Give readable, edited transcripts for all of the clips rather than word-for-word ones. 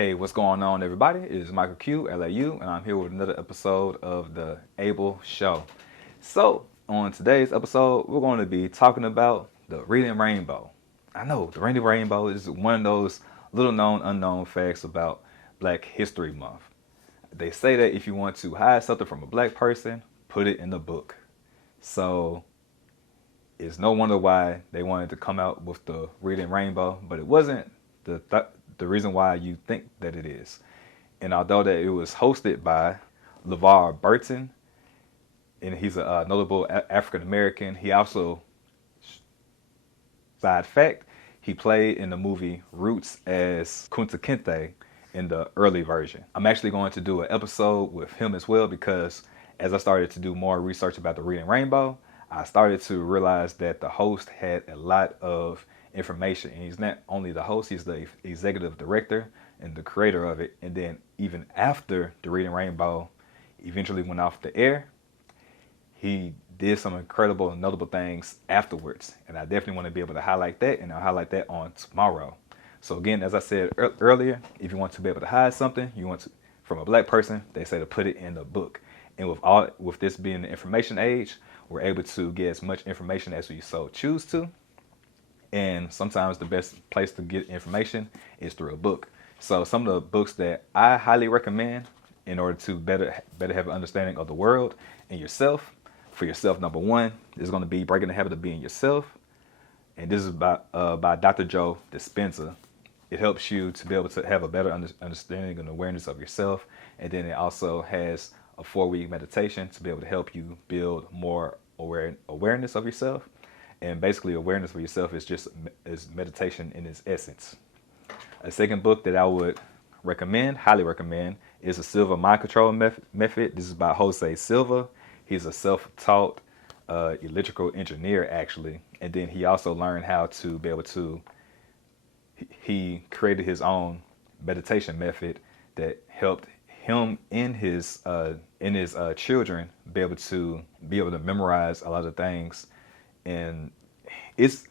Hey, what's going on, everybody? It is MichaelQLau, and I'm here with another episode of the ABEL Show. So, on today's episode, we're going to be talking about the Reading Rainbow. I know, the Reading Rainbow is one of those little known, unknown facts about Black History Month. They say that if you want to hide something from a black person, put it in the book. So, it's no wonder why they wanted to come out with the Reading Rainbow, but it wasn't the reason why you think that it is. And although that it was hosted by Levar Burton, and he's a notable African American, he also, side fact, he played in the movie Roots as Kunta Kinte in the early version. I'm actually going to do an episode with him as well because as I started to do more research about the Reading Rainbow, I started to realize that the host had a lot of information, and he's not only the host, he's the executive director and the creator of it. And then even after the Reading Rainbow eventually went off the air, he did some incredible and notable things afterwards, and I definitely want to be able to highlight that, and I'll highlight that on tomorrow. So again, as I said earlier, if you want to be able to hide something, you want to from a black person, they say to put it in the book. And with this being the information age, we're able to get as much information as we so choose to. And sometimes the best place to get information is through a book. So some of the books that I highly recommend in order to better have an understanding of the world and yourself. For yourself, number one is going to be Breaking the Habit of Being Yourself. And this is by Dr. Joe Dispenza. It helps you to be able to have a better understanding and awareness of yourself. And then it also has a 4-week meditation to be able to help you build more awareness of yourself. And basically, awareness for yourself is meditation in its essence. A second book that I would highly recommend, is The Silva Mind Control Method. This is by Jose Silva. He's a self-taught electrical engineer, actually. And then he also learned how to be able to, he created his own meditation method that helped him and his children be able to memorize a lot of things. And it's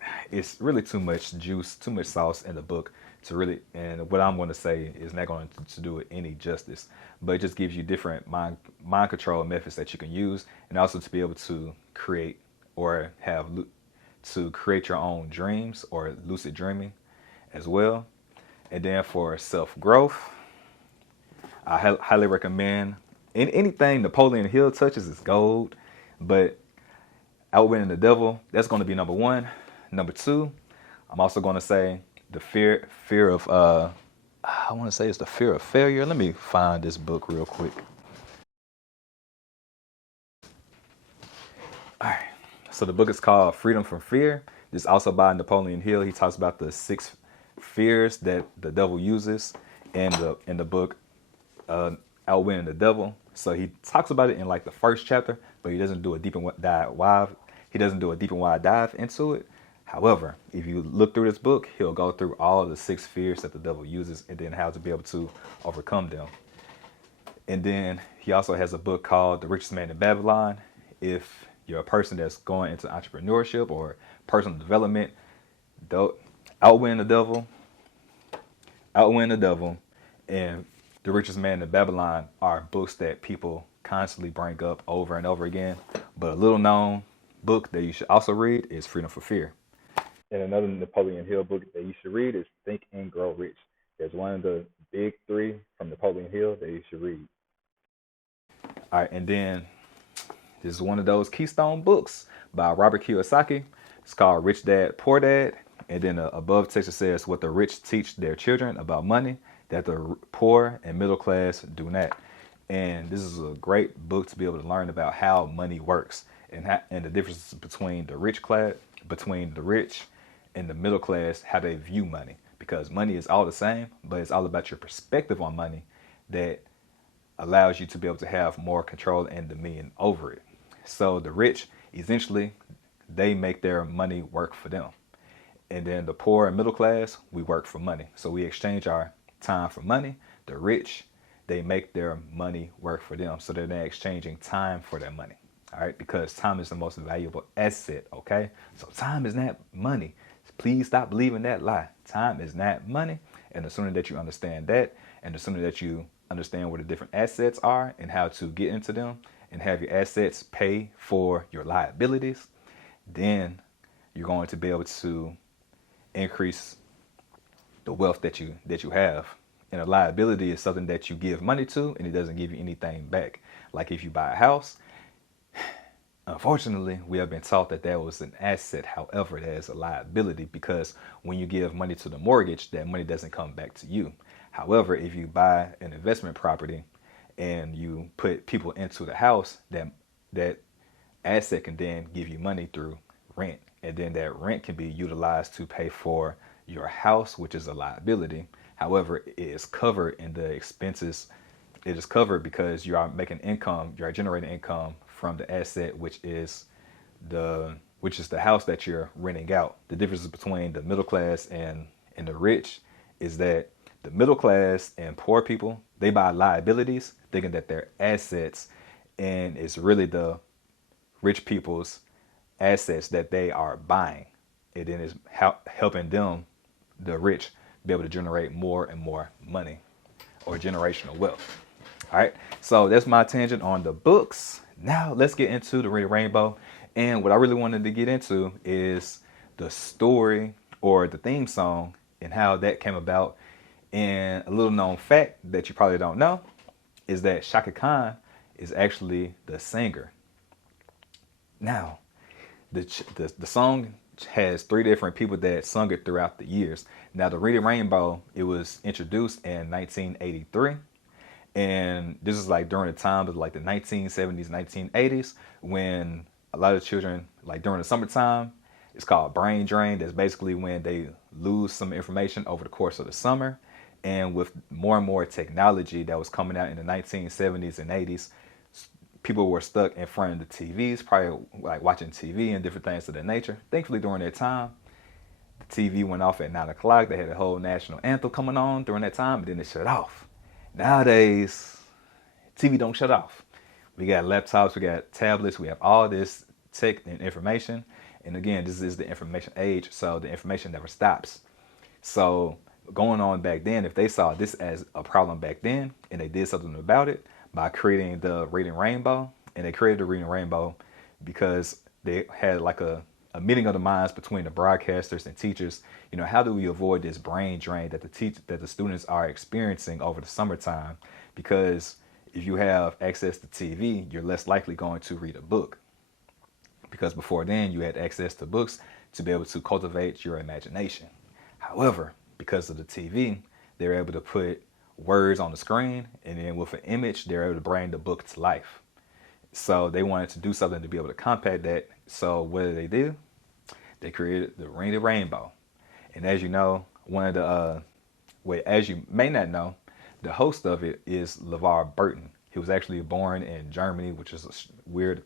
really too much juice, too much sauce in the book to really, and what I'm going to say is not going to do it any justice, but it just gives you different mind control methods that you can use, and also to be able to create or create your own dreams or lucid dreaming as well. And then for self-growth, I highly recommend anything Napoleon Hill touches is gold, but Outwitting the Devil, that's going to be number one. Number two, I'm also going to say the fear of, I want to say it's the fear of failure. Let me find this book real quick. All right. So the book is called Freedom from Fear. This is also by Napoleon Hill. He talks about the 6 fears that the devil uses in the book, Outwitting the Devil. So he talks about it in like the first chapter, but he doesn't do a deep and wide dive into it. However, if you look through this book, he'll go through all the 6 fears that the devil uses and then how to be able to overcome them. And then he also has a book called The Richest Man in Babylon. If you're a person that's going into entrepreneurship or personal development, Outwitting the Devil, and The Richest Man in Babylon are books that people constantly bring up over and over again. But a little known book that you should also read is Freedom from Fear. And another Napoleon Hill book that you should read is Think and Grow Rich. There's one of the big 3 from Napoleon Hill that you should read. All right, and then this is one of those keystone books by Robert Kiyosaki. It's called Rich Dad, Poor Dad. And then above text says what the rich teach their children about money that the poor and middle class do not. And this is a great book to be able to learn about how money works and the differences between the rich and the middle class, how they view money. Because money is all the same, but it's all about your perspective on money that allows you to be able to have more control and dominion over it. So the rich, essentially, they make their money work for them. And then the poor and middle class, we work for money. So we exchange our time for money. The rich, they make their money work for them. So they're not exchanging time for their money. All right, because time is the most valuable asset. Okay, so time is not money. Please stop believing that lie. Time is not money. And the sooner that you understand that, And the sooner that you understand what the different assets are and how to get into them and have your assets pay for your liabilities, then you're going to be able to increase the wealth that you have. And a liability is something that you give money to and it doesn't give you anything back. Like if you buy a house, unfortunately, we have been taught that that was an asset. However, that is a liability, because when you give money to the mortgage, that money doesn't come back to you. However, if you buy an investment property and you put people into the house, that asset can then give you money through rent. And then that rent can be utilized to pay for your house, which is a liability. However, it is covered in the expenses. It is covered because you are making income, you are generating income from the asset, which is the house that you're renting out. The difference between the middle class and the rich is that the middle class and poor people, they buy liabilities thinking that they're assets, and it's really the rich people's assets that they are buying. And then it's helping them, the rich, be able to generate more and more money or generational wealth. All right, so that's my tangent on the books. Now let's get into the Reading Rainbow. And what I really wanted to get into is the story or the theme song and how that came about. And a little known fact that you probably don't know is that Chaka Khan is actually the singer. Now, the song has 3 different people that sung it throughout the years. Now, the Reading Rainbow, it was introduced in 1983. And this is like during the time of like the 1970s, 1980s, when a lot of children, like during the summertime, it's called brain drain. That's basically when they lose some information over the course of the summer. And with more and more technology that was coming out in the 1970s and 80s, people were stuck in front of the TVs, probably like watching TV and different things of that nature. Thankfully, during that time, the TV went off at 9 o'clock. They had a whole national anthem coming on during that time, and then it shut off. Nowadays, TV don't shut off. We got laptops, we got tablets, we have all this tech and information. And again, this is the information age, so the information never stops. So going on back then, if they saw this as a problem back then and they did something about it by creating the Reading Rainbow, and they created the Reading Rainbow because they had like a meeting of the minds between the broadcasters and teachers. You know, how do we avoid this brain drain that the students are experiencing over the summertime? Because if you have access to TV, you're less likely going to read a book. Because before then, you had access to books to be able to cultivate your imagination. However, because of the TV, they're able to put words on the screen, and then with an image, they're able to bring the book to life. So they wanted to do something to be able to combat that. So what did they do? They created the Reading Rainbow. And as you know, as you may not know, the host of it is Levar Burton. He was actually born in Germany, which is a weird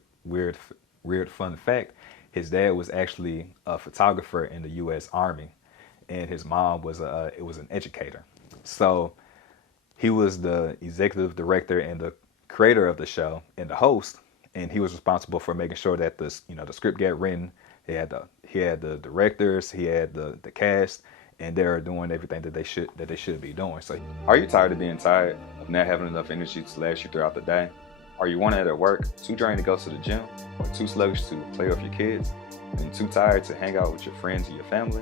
fun fact. His dad was actually a photographer in the U.S. Army, and his mom was an educator. So he was the executive director and the creator of the show and the host, and he was responsible for making sure that the script got written. He had the directors, he had the cast, and they're doing everything that they should be doing. So, are you tired of being tired, of not having enough energy to last you throughout the day? Are you one at work, too drained to go to the gym, or too sluggish to play with your kids, and too tired to hang out with your friends and your family?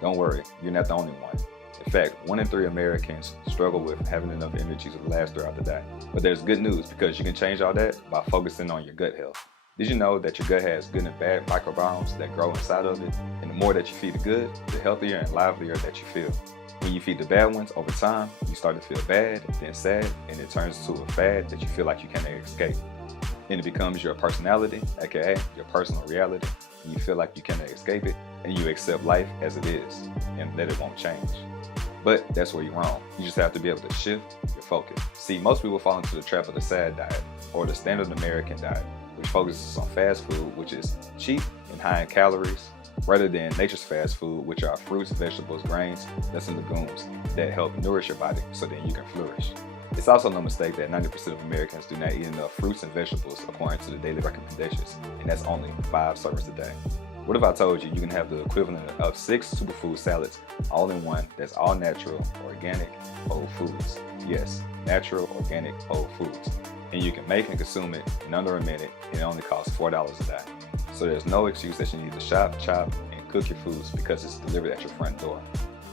Don't worry, you're not the only one. In fact, 1 in 3 Americans struggle with having enough energy to last throughout the day. But there's good news, because you can change all that by focusing on your gut health. Did you know that your gut has good and bad microbiomes that grow inside of it? And the more that you feed the good, the healthier and livelier that you feel. When you feed the bad ones over time, you start to feel bad, then sad, and it turns into a fad that you feel like you can't escape. And it becomes your personality, aka your personal reality, and you feel like you cannot escape it, and you accept life as it is, and that it won't change. But that's where you're wrong. You just have to be able to shift your focus. See, most people fall into the trap of the SAD diet, or the standard American diet, which focuses on fast food, which is cheap and high in calories, rather than nature's fast food, which are fruits, vegetables, grains, nuts, and legumes that help nourish your body so then you can flourish. It's also no mistake that 90% of Americans do not eat enough fruits and vegetables according to the daily recommendations, and that's only 5 servings a day. What if I told you you can have the equivalent of 6 superfood salads all in one that's all natural, organic, whole foods? Yes, natural, organic, whole foods. And you can make and consume it in under a minute, and it only costs $4 a day. So there's no excuse that you need to shop, chop, and cook your foods because it's delivered at your front door.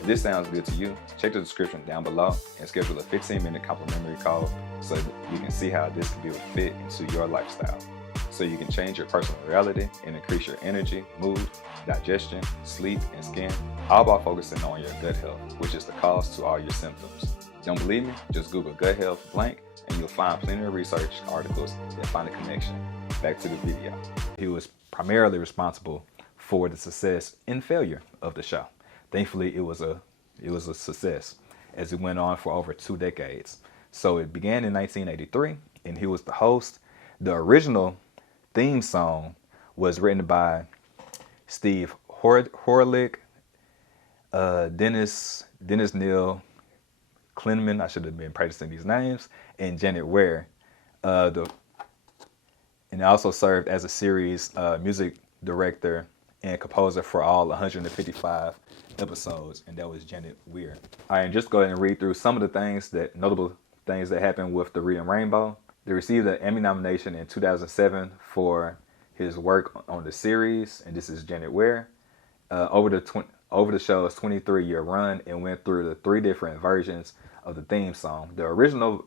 If this sounds good to you, check the description down below and schedule a 15-minute complimentary call so you can see how this can be a fit into your lifestyle. So you can change your personal reality and increase your energy, mood, digestion, sleep, and skin, all by focusing on your gut health, which is the cause to all your symptoms. Don't believe me? Just Google gut health blank and you'll find plenty of research articles that find a connection. Back to the video. He was primarily responsible for the success and failure of the show. Thankfully, it was a success as it went on for over 2 decades. So it began in 1983 and he was the host. The original theme song was written by Steve Horlick, Dennis Neal Klinman, I should have been practicing these names, and Janet Ware. And it also served as a series music director and composer for all 155 episodes, and that was Janet Ware. All right, and just go ahead and read through some of the notable things that happened with the Reading Rainbow. They received an Emmy nomination in 2007 for his work on the series, and this is Janet Ware. Over the show's 23-year run, it went through the 3 different versions of the theme song. The original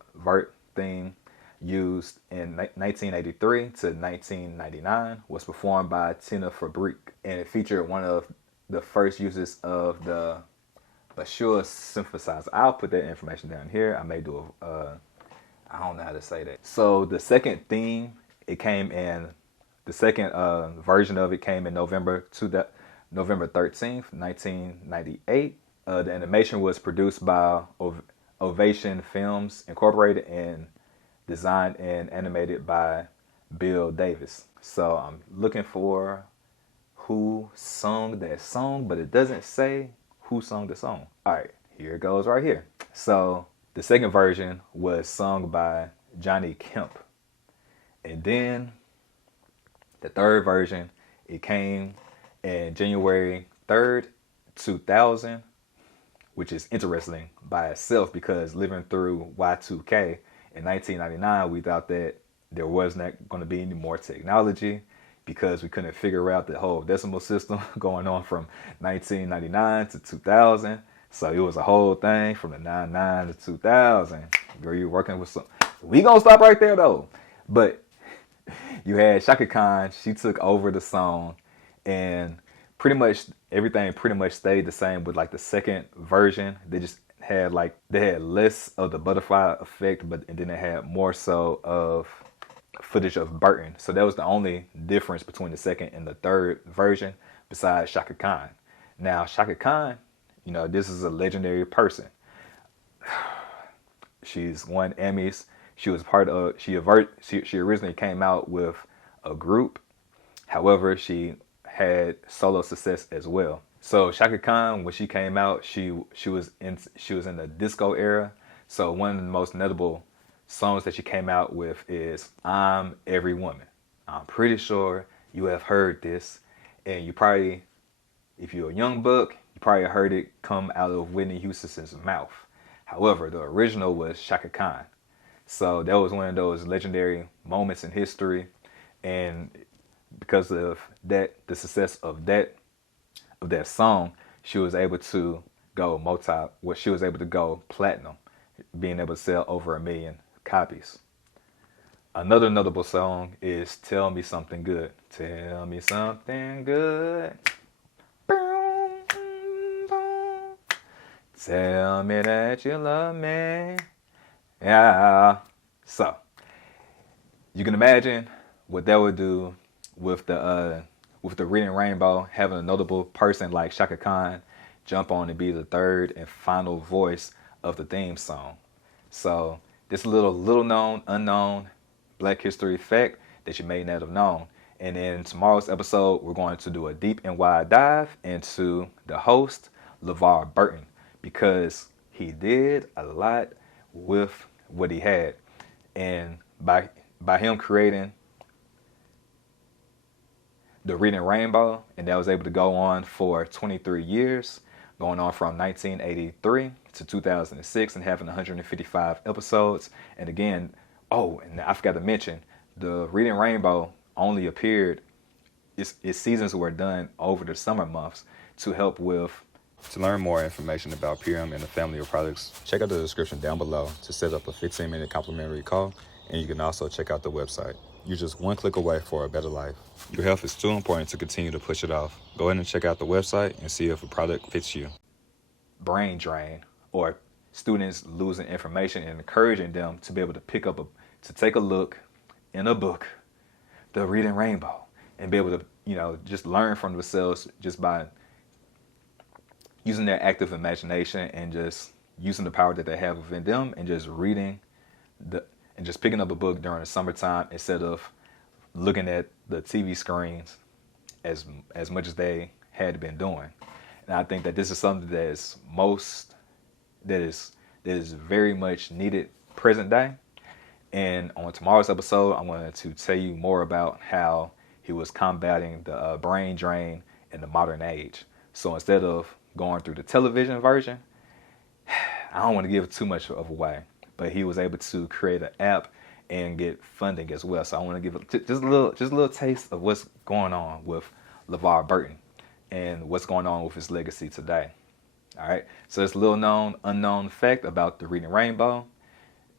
theme used in 1983 to 1999 was performed by Tina Fabric, and it featured one of the first uses of the Basure synthesizer. I'll put that information down here. I may do I don't know how to say that. So the second theme, the second version of it came in November 13th, 1998. The animation was produced by Ovation Films Incorporated and designed and animated by Bill Davis. So I'm looking for who sung that song, but it doesn't say who sung the song. All right, here it goes right here. So the second version was sung by Johnny Kemp. And then the third version, it came in January 3rd, 2000, which is interesting by itself because living through Y2K in 1999, we thought that there was not going to be any more technology because we couldn't figure out the whole decimal system going on from 1999 to 2000. So it was a whole thing from the 99 to 2000. Girl, you're working with some. We gonna stop right there though. But you had Chaka Khan. She took over the song, and pretty much everything stayed the same with like the second version. They just had less of the butterfly effect, and then they had more so of footage of Burton. So that was the only difference between the second and the third version, besides Chaka Khan. Now Chaka Khan, you know, this is a legendary person. She's won Emmys. She was she originally came out with a group. However, she had solo success as well. So Chaka Khan, when she came out, she was in the disco era. So one of the most notable songs that she came out with is "I'm Every Woman." I'm pretty sure you have heard this, and you probably, if you're a young buck, you probably heard it come out of Whitney Houston's mouth. However, the original was Chaka Khan. So that was one of those legendary moments in history, and because of that, the success of that song, she was able to go platinum, being able to sell over 1 million copies. Another notable song is "Tell Me Something Good." Tell me something good. Tell me that you love me. Yeah. So you can imagine what that would do with the Reading Rainbow, having a notable person like Chaka Khan jump on and be the third and final voice of the theme song. So this little known, unknown Black history fact that you may not have known. And in tomorrow's episode, we're going to do a deep and wide dive into the host, Levar Burton, because he did a lot with what he had. And by him creating the Reading Rainbow, and that was able to go on for 23 years, going on from 1983 to 2006 and having 155 episodes. And again, oh, and I forgot to mention, the Reading Rainbow only appeared, its seasons were done over the summer months to help with. To learn more information about Purium and the family of products, check out the description down below to set up a 15-minute complimentary call, and you can also check out the website. You're just one click away for a better life. Your health is too important to continue to push it off. Go ahead and check out the website and see if a product fits you. Brain drain, or students losing information and encouraging them to be able to to take a look in a book, the Reading Rainbow, and be able to, just learn from themselves just by using their active imagination and just using the power that they have within them and just reading and just picking up a book during the summertime instead of looking at the TV screens as much as they had been doing. And I think that this is something that is very much needed present day. And on tomorrow's episode, I'm going to tell you more about how he was combating the brain drain in the modern age. So instead of going through the television version, I don't want to give too much of away, but he was able to create an app and get funding as well. So I want to give just a little taste of what's going on with Levar Burton and what's going on with his legacy today. All right. So it's a little unknown fact about the Reading Rainbow,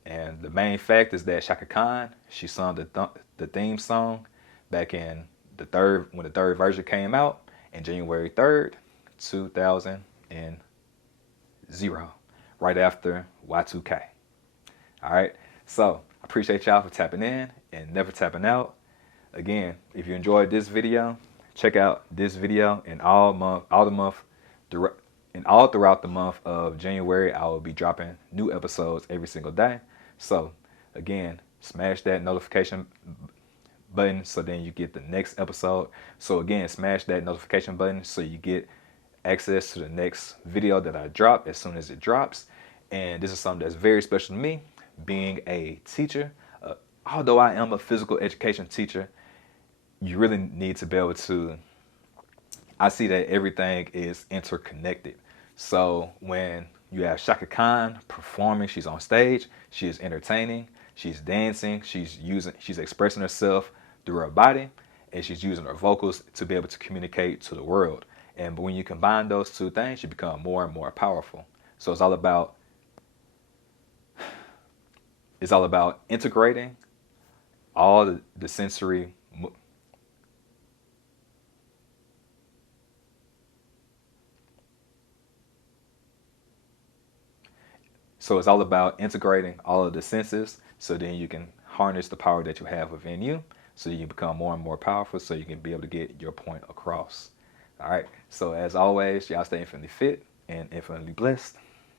and the main fact is that Chaka Khan, she sung the theme song back in when the third version came out in January 3rd, 2000, right after Y2K. All right, so I appreciate y'all for tapping in and never tapping out. Again, if you enjoyed this video, check out this video. All throughout the month of January, I will be dropping new episodes every single day. So again, smash that notification button so then you get the next episode. So again, smash that notification button so you get access to the next video that I drop as soon as it drops. And this is something that's very special to me, being a teacher. Although I am a physical education teacher, you really need to be able to, I see that everything is interconnected. So when you have Chaka Khan performing, she's on stage, she is entertaining, she's dancing, she's expressing herself through her body, and she's using her vocals to be able to communicate to the world. And when you combine those two things, you become more and more powerful. So it's all about integrating all the sensory. So it's all about integrating all of the senses so then you can harness the power that you have within you so you become more and more powerful so you can be able to get your point across. All right. So as always, y'all stay infinitely fit and infinitely blessed.